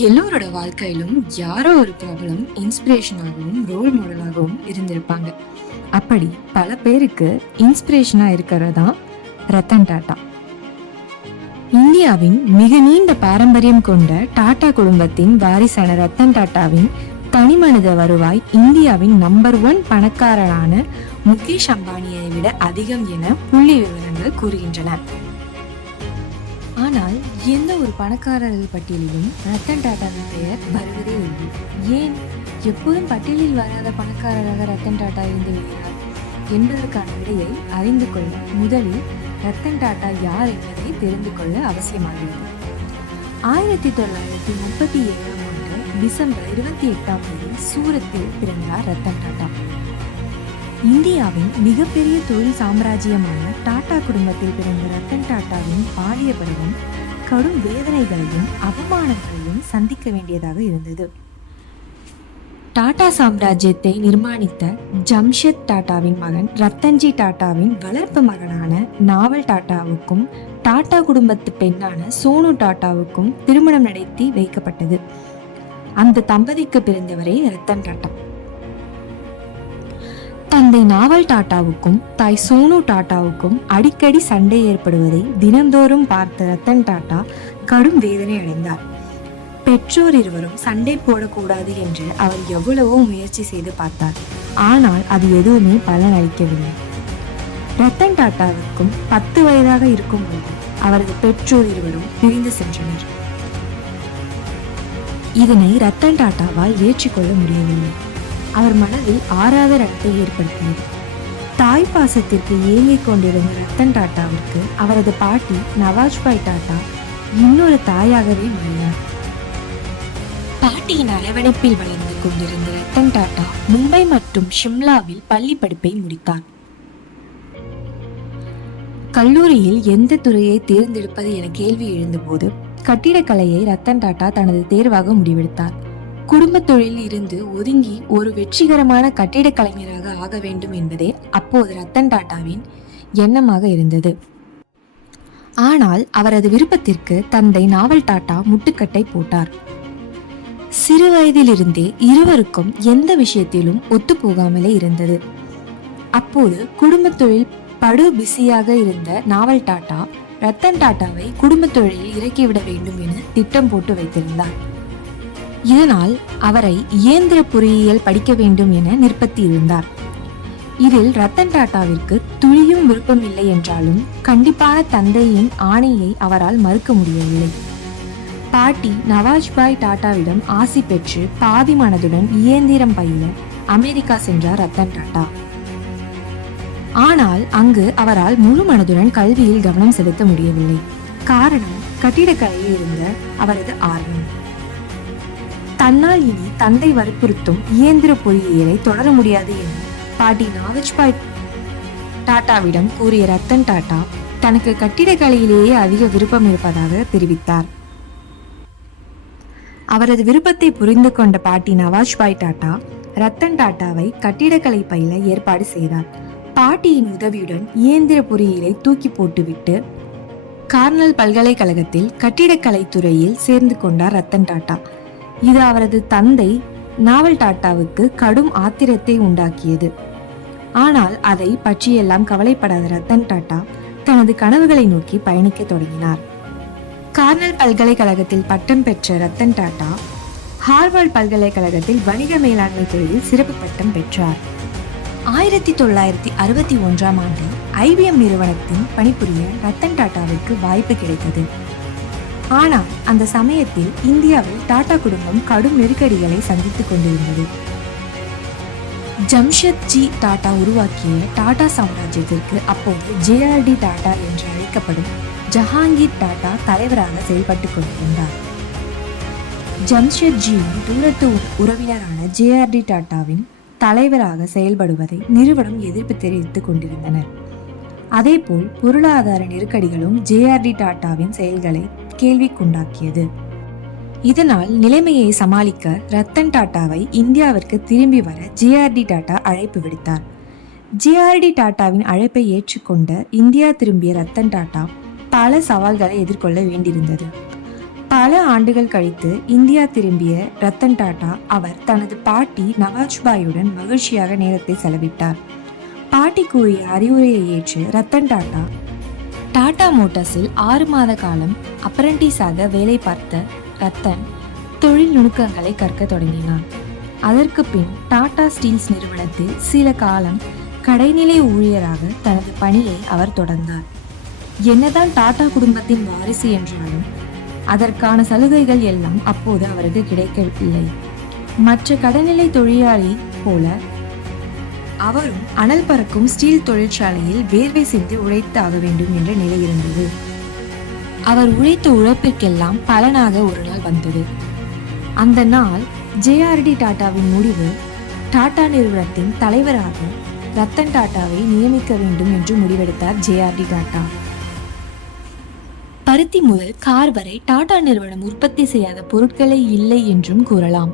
எல்லோரோட வாழ்க்கையிலும் யாரோ ஒரு பிரபலம் இன்ஸ்பிரேஷனாகவும் ரோல் மாடலாகவும் இருந்திருப்பாங்க. அப்படி பல பேருக்கு இன்ஸ்பிரேஷனா இருக்கிறது தான் ரத்தன் டாடா. இந்தியாவின் மிக நீண்ட பாரம்பரியம் கொண்ட டாடா குடும்பத்தின் வாரிசான ரத்தன் டாடாவின் தனிமனித வருவாய் இந்தியாவின் நம்பர் 1 பணக்காரரான முகேஷ் அம்பானியை விட அதிகம் என புள்ளி விவரங்கள் கூறுகின்றன. ஆனால் எந்த ஒரு பணக்காரர்கள் பட்டியலிலும் ரத்தன் டாடாவின் பெயர் வருவதே இல்லை. ஏன் எப்போதும் பட்டியலில் வராத பணக்காரராக ரத்தன் டாடா இருந்து வருகிறார் என்பதற்கான விடையை அறிந்து கொள்ள முதலில் ரத்தன் டாடா யார் என்பதை தெரிந்து கொள்ள அவசியமாகிறது. 1937 டிசம்பர் 28 சூரத்தில் பிறந்தார் ரத்தன் டாடா. இந்தியாவின் மிகப்பெரிய தொழில் சாம்ராஜ்யமான டாடா குடும்பத்தில் பிறந்த ரத்தன் டாடாவின் பாலிய பருவம் கடும் வேதனைகளையும் அவமானங்களையும் சந்திக்க வேண்டியதாக இருந்தது. டாடா சாம்ராஜ்யத்தை நிர்மாணித்த ஜம்ஷெத் டாடாவின் மகன் ரத்தன்ஜி டாடாவின் வளர்ப்பு மகனான நாவல் டாடாவுக்கும் டாடா குடும்பத்து பெண்ணான சோனு டாடாவுக்கும் திருமணம் நடத்தி வைக்கப்பட்டது. அந்த தம்பதிக்கு பிறந்தவரே ரத்தன் டாடா. தந்தை நாவல் டாடாவுக்கும் தாய் சோனு டாடாவுக்கும் அடிக்கடி சண்டை ஏற்படுவதை தினந்தோறும் பார்த்த ரத்தன் டாடா கடும் வேதனை அடைந்தார். பெற்றோர் இருவரும் சண்டை போடக்கூடாது என்று அவர் எவ்வளவோ முயற்சி செய்து பார்த்தார். ஆனால் அது எதுவுமே பலன் அளிக்கவில்லை. ரத்தன் டாடாவுக்கும் 10 வயதாக இருக்கும்போது அவரது பெற்றோர் இருவரும் பிரிந்து சென்றனர். இதனை ரத்தன் டாடாவால் ஏற்றுக்கொள்ள முடியவில்லை. அவர் மனதில் ஆறாத ரத்தை ஏற்படுத்தியது. தாய் பாசத்திற்கு ஏங்கிக் கொண்டிருந்த ரத்தன் டாடாவிற்கு அவரது பாட்டி நவாஜ்பாய் டாடா இன்னொரு தாயாகவே மாறினார். பாட்டியின் அரவணைப்பில் வளர்ந்து கொண்டிருந்த ரத்தன் டாடா மும்பை மற்றும் ஷிம்லாவில் பள்ளி படிப்பை முடித்தார். கல்லூரியில் எந்த துறையை தேர்ந்தெடுப்பது என கேள்வி எழுந்தபோது கட்டிடக்கலையை ரத்தன் டாடா தனது தேர்வாக முடிவெடுத்தார். குடும்ப தொழிலில் இருந்து ஒதுங்கி ஒரு வெற்றிகரமான கட்டிடக் கலைஞராக ஆக வேண்டும் என்பதே அப்போது ரத்தன் டாடாவின் எண்ணமாக இருந்தது. ஆனால் அவரது விருப்பத்திற்கு தந்தை நாவல் டாடா முட்டுக்கட்டை போட்டார். சிறு வயதிலிருந்தே இருவருக்கும் எந்த விஷயத்திலும் ஒத்துப்போகாமலே இருந்தது. அப்போது குடும்ப தொழில் படு பிஸியாக இருந்த நாவல் டாடா ரத்தன் டாடாவை குடும்ப தொழிலில் இறக்கிவிட வேண்டும் என திட்டம் போட்டு வைத்திருந்தார். இதனால் அவரை இயந்திர பொறியியல் படிக்க வேண்டும் என நிர்பந்தித்திருந்தார். இதில் ரத்தன் டாடாவிற்கு துளியும் விருப்பம் இல்லை என்றாலும் கண்டிப்பான தந்தையின் ஆணையை அவரால் மறுக்க முடியவில்லை. பாட்டி நவாஜ்பாய் டாடாவிடம் ஆசி பெற்று பாதி மனதுடன் இயந்திரம் பயில அமெரிக்கா சென்றார் ரத்தன் டாடா. ஆனால் அங்கு அவரால் முழு மனதுடன் கல்வியில் கவனம் செலுத்த முடியவில்லை. காரணம் கட்டிடக்கலையில் இருந்த அவரது ஆர்வம். தன்னால் இனி தந்தை வற்புறுத்தும் இயந்திர பொறியியலை தொடர முடியாது என பாட்டி நவாஜ்பாய் டாடாவிடம் கூறிய ரத்தன் டாடா தனக்கு கட்டிடக்கலையிலேயே அதிக விருப்பம் இருப்பதாக தெரிவித்தார். அவரது விருப்பத்தை புரிந்து கொண்ட பாட்டி நவாஜ்பாய் டாடா ரத்தன் டாடாவை கட்டிடக்கலை பயில ஏற்பாடு செய்தார். பாட்டியின் உதவியுடன் இயந்திர பொறியியலை தூக்கி போட்டுவிட்டு கார்னல் பல்கலைக்கழகத்தில் கட்டிடக்கலை துறையில் சேர்ந்து கொண்டார் ரத்தன் டாடா. இது அவரது தந்தை நாவல் டாடாவுக்கு கடும் ஆத்திரத்தை உண்டாக்கியது. ஆனால் அதை பற்றியெல்லாம் கவலைப்படாத ரத்தன் டாடா தனது கனவுகளை நோக்கி பயணிக்க தொடங்கினார். கார்னல் பல்கலைக்கழகத்தில் பட்டம் பெற்ற ரத்தன் டாடா ஹார்வர்ட் பல்கலைக்கழகத்தில் வணிக மேலாண்மை துறையில் சிறப்பு பட்டம் பெற்றார். 1961 IBM நிறுவனத்தின் பணிபுரிய ரத்தன் டாடாவிற்கு வாய்ப்பு கிடைத்தது. ஆனால் அந்த சமயத்தில் இந்தியாவில் டாடா குடும்பம் கடும் நெருக்கடிகளை சந்தித்துக் கொண்டிருந்தது. ஜம்ஷெத்ஜி டாடா உருவாக்கிய டாடா சாம்ராஜ்யத்திற்கு அப்போது JRD டாடா என்று அழைக்கப்படும் ஜஹாங்கீர் டாடா தலைவராக செயல்பட்டுக் கொண்டிருந்தார். ஜம்ஷெத்ஜியின் தூரத்து உறவினரான JRD டாடாவின் தலைவராக செயல்படுவதை நிறுவனம் எதிர்ப்பு தெரிவித்துக் கொண்டிருந்தனர். அதேபோல் பொருளாதார நெருக்கடிகளும் JRD டாடாவின் செயல்களை கேள்விக்குண்டாக்கியது. இதனால் நிலைமையை சமாளிக்க ரத்தன் டாடாவை இந்தியாவிற்கு திரும்பி வர JRD டாடா அழைப்பு விடுத்தார். JRD டாடாவின் அழைப்பை ஏற்றுக்கொண்ட இந்தியா திரும்பிய ரத்தன் டாடா பல சவால்களை எதிர்கொள்ள வேண்டியிருந்தது. பல ஆண்டுகள் கழித்து இந்தியா திரும்பிய ரத்தன் டாடா அவர் தனது பாட்டி நவாஜ்பாயுடன் மகிழ்ச்சியாக நேரத்தை செலவிட்டார். பாட்டி கூறிய அறிவுரையை ஏற்று ரத்தன் டாடா டாடா மோட்டார்ஸில் 6 மாத காலம் அப்ரண்டிஸாக வேலை பார்த்த ரத்தன் தொழில் நுணுக்கங்களை கற்க தொடங்கினார். அதற்கு பின் டாடா ஸ்டீல்ஸ் நிறுவனத்தில் சில காலம் கடைநிலை ஊழியராக தனது பணியை அவர் தொடர்ந்தார். என்னதான் டாடா குடும்பத்தின் வாரிசு என்றாலும் அதற்கான சலுகைகள் எல்லாம் அப்போது அவருக்கு கிடைக்கவில்லை. மற்ற கடைநிலை தொழிலாளி போல அவரும் அனல் பறக்கும் ஸ்டீல் தொழிற்சாலையில் வேர்வை சிந்தி உழைத்தாக வேண்டும் என்ற நிலை இருந்தது. அவர் உழைத்த உழைப்பிற்கெல்லாம் பலனாக ஒரு நாள் வந்தது. அந்த நாள் ஜேஆர்டி டாடாவின் முடிவு டாடா நிறுவனத்தின் தலைவராக ரத்தன் டாடாவை நியமிக்க வேண்டும் என்று முடிவெடுத்தார் ஜேஆர்டி டாடா. பருத்தி முதல் கார் வரை டாடா நிறுவனம் உற்பத்தி செய்யாத பொருட்களே இல்லை என்றும் கூறலாம்.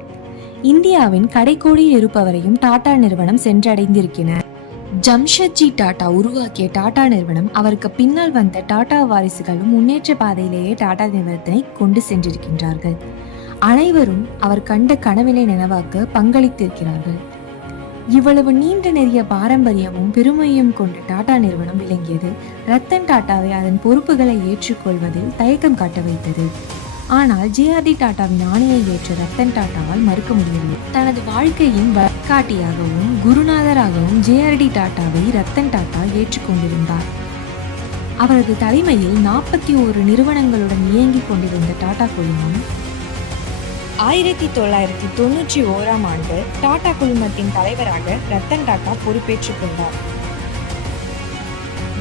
இந்தியாவின் கடைக்கோடியில் இருப்பவரையும் டாடா நிறுவனம் சென்றடைந்திருக்கிறார். ஜம்ஷெட்ஜி டாடா உருவாக்கிய டாடா நிறுவனம் அவருக்கு பின்னால் வந்த டாடா வாரிசுகளும் முன்னேற்ற பாதையிலேயே டாடா நிறுவனத்தினை கொண்டு சென்றிருக்கின்றார்கள். அனைவரும் அவர் கண்ட கனவினை நனவாக்க பங்களித்திருக்கிறார்கள். இவ்வளவு நீண்ட நெறிய பாரம்பரியமும் பெருமையும் கொண்ட டாடா நிறுவனம் விளங்கியது ரத்தன் டாடாவை அதன் பொறுப்புகளை ஏற்றுக்கொள்வதில் தயக்கம் காட்ட வைத்தது. ஆனால் ஜேஆர்டி டாடாவின் ஆணையை ஏற்ற ரத்தன் டாடாவால் மறுக்க முடியவில்லை. தனது வாழ்க்கையின் வழிகாட்டியாகவும் குருநாதராகவும் ஜேஆர்டி டாடாவை ரத்தன் டாடா ஏற்றுக்கொண்டிருந்தார். அவரது தலைமையில் 41 நிறுவனங்களுடன் இயங்கிக் கொண்டிருந்த டாடா குழுமம் 1991ஆம் ஆண்டு டாடா குழுமத்தின் தலைவராக ரத்தன் டாடா பொறுப்பேற்றுக் கொண்டார்.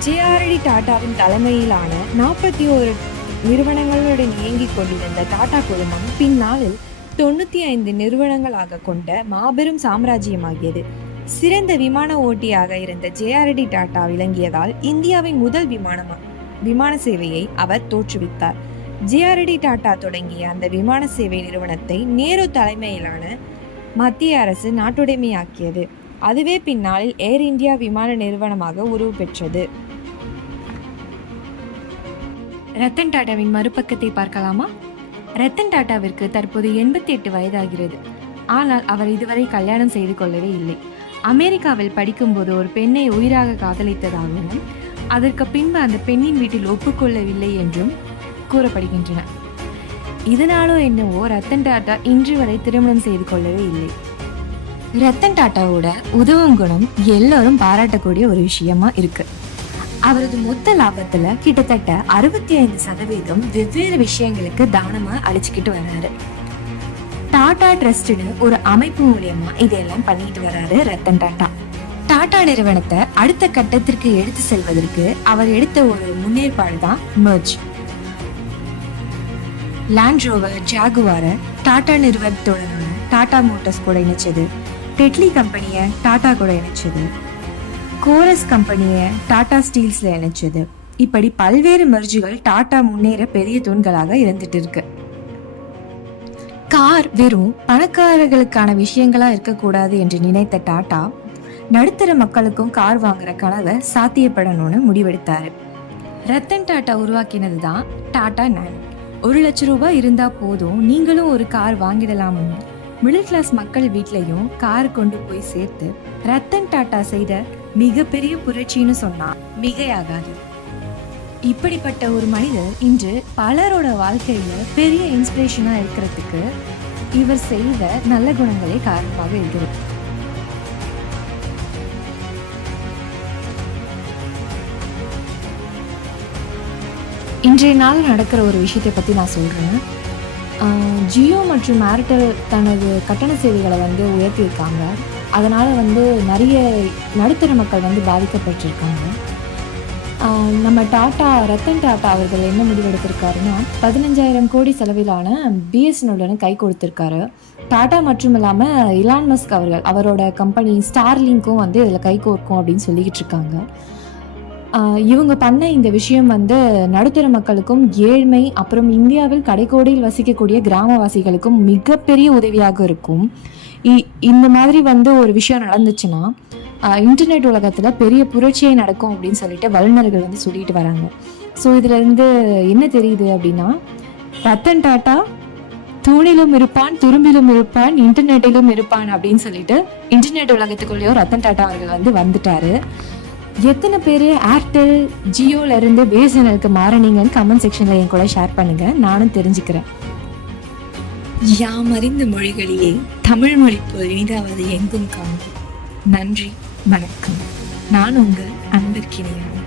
ஜேஆர்டி டாடாவின் தலைமையிலான 41 நிறுவனங்களுடன் இயங்கிக் கொண்டிருந்த டாடா குழுமம் பின்னாளில் 95 நிறுவனங்களாக கொண்ட மாபெரும் சாம்ராஜ்யமாகியது. சிறந்த விமான ஓட்டியாக இருந்த ஜேஆர்டி டாடா விளங்கியதால் இந்தியாவின் முதல் விமான சேவையை அவர் தோற்றுவித்தார். ஜேஆர்டி டாடா தொடங்கிய அந்த விமான சேவை நிறுவனத்தை நேரு தலைமையிலான மத்திய அரசு நாட்டுடைமையாக்கியது. அதுவே பின்னாளில் ஏர் இந்தியா விமான நிறுவனமாக உருவெற்றது. ரத்தன் டாடாவின் மறுபக்கத்தை பார்க்கலாமா? ரத்தன் டாடாவிற்கு தற்போது 88 வயதாகிறது. ஆனால் அவர் இதுவரை கல்யாணம் செய்து கொள்ளவே இல்லை. அமெரிக்காவில் படிக்கும்போது ஒரு பெண்ணை உயிராக காதலித்ததாகவும் அதற்கு பின்பு அந்த பெண்ணின் வீட்டில் ஒப்புக்கொள்ளவில்லை என்றும் கூறப்படுகின்றன. இதனாலோ என்னவோ ரத்தன் டாடா இன்று வரை திருமணம் செய்து கொள்ளவே இல்லை. ரத்தன் டாட்டாவோட உதவும் குணம் எல்லாரும் பாராட்டக்கூடிய ஒரு விஷயமா இருக்கு. அவரது மொத்த லாபத்துல கிட்டத்தட்ட 65% வெவ்வேறு விஷயங்களுக்கு தானமா அழிச்சுக்கிட்டு வர்றாரு. டாடா ட்ரஸ்ட்னு ஒரு அமைப்பு மூலியமா இதெல்லாம் பண்ணிட்டு வர்றாரு ரத்தன் டாடா. டாடா நிறுவனத்தை அடுத்த கட்டத்திற்கு எடுத்து செல்வதற்கு அவர் எடுத்த ஒரு முன்னேற்பாடு தான் மெர்ஜ். லேண்ட் ரோவர் ஜாகுவாரை டாடா நிறுவனத்துடனான டாடா மோட்டார்ஸ் கூட இணைச்சது, டெட்லி கம்பெனியை டாடா கூட இணைச்சது, கோரஸ் கம்பெனியை டாடா ஸ்டீல்ஸ்ல இணைச்சது. இப்படி பல்வேறு மெர்ஜுகள் டாடா முன்னேற பெரிய தூண்களாக இருந்துட்டு இருக்கு. கார் வெறும் பணக்காரர்களுக்கான விஷயங்களா இருக்கக்கூடாது என்று நினைத்த டாடா நடுத்தர மக்களுக்கும் கார் வாங்குற கனவை சாத்தியப்படணும்னு முடிவெடுத்தாரு. ரத்தன் டாடா உருவாக்கினது தான் டாடா நேனோ. 1 லட்சம் ரூபாய் இருந்தா போதும், நீங்களும் ஒரு கார் வாங்கிடலாம்னு மிடில் கிளாஸ் மக்கள் வீட்லயும் கார் கொண்டு போய் சேர்த்து ரத்தன் டாடா செய்த மிகப்பெரிய புரட்சின்னு சொன்னா மிகையாகாது. இப்படிப்பட்ட ஒரு மனிதர் இன்று பலரோட வாழ்க்கையில பெரிய இன்ஸ்பிரேஷனா இருக்கிறதுக்கு இவர் செய்த நல்ல குணங்களே காரணமாக இருக்கிறது. இன்றைய நாள் நடக்கிற ஒரு விஷயத்தை பற்றி நான் சொல்கிறேன். ஜியோ மற்றும் ஏர்டெல் தனது கட்டண சேவைகளை உயர்த்தியிருக்காங்க. அதனால் நிறைய நடுத்தர மக்கள் பாதிக்கப்பட்டிருக்காங்க. நம்ம ரத்தன் டாடா அவர்கள் என்ன முடிவெடுத்திருக்காருன்னா 15,000 கோடி செலவிலான பிஎஸ்என்எல்லுடன் கை கொடுத்திருக்காரு. டாடா மற்றும் இல்லாமல் இலான் மஸ்க் அவரோட கம்பெனி ஸ்டார்லிங்க்கும் இதில் கை கோர்க்கும் அப்படின்னு சொல்லிக்கிட்டு இருக்காங்க. இவங்க பண்ண இந்த விஷயம் நடுத்தர மக்களுக்கும் ஏழ்மை அப்புறம் இந்தியாவில் கடைக்கோடியில் வசிக்கக்கூடிய கிராமவாசிகளுக்கும் மிகப்பெரிய உதவியாக இருக்கும். இந்த மாதிரி ஒரு விஷயம் நடந்துச்சுன்னா இன்டர்நெட் உலகத்துல பெரிய புரட்சியே நடக்கும் அப்படின்னு சொல்லிட்டு வல்லுநர்கள் சொல்லிட்டு வராங்க. ஸோ இதுல இருந்து என்ன தெரியுது அப்படின்னா, ரத்தன் டாட்டா தூணிலும் இருப்பான், துரும்பிலும் இருப்பான், இன்டர்நெட்டிலும் இருப்பான் அப்படின்னு சொல்லிட்டு இன்டர்நெட் உலகத்துக்குள்ளேயும் ரத்தன் டாட்டா அவர்கள் வந்துட்டாரு. எத்தனை பேர் ஏர்டெல் ஜியோல இருந்து பிஎஸ்என்எலுக்கு மாறினீங்கன்னு கமெண்ட் செக்ஷன்ல என் கூட ஷேர் பண்ணுங்க, நானும் தெரிஞ்சுக்கிறேன். யாம் அறிந்த மொழிகளிலே தமிழ் மொழி போல் இனிதாவது எங்கும் காணும். நன்றி, வணக்கம். நான் உங்கள் அன்பிற்கினியான்.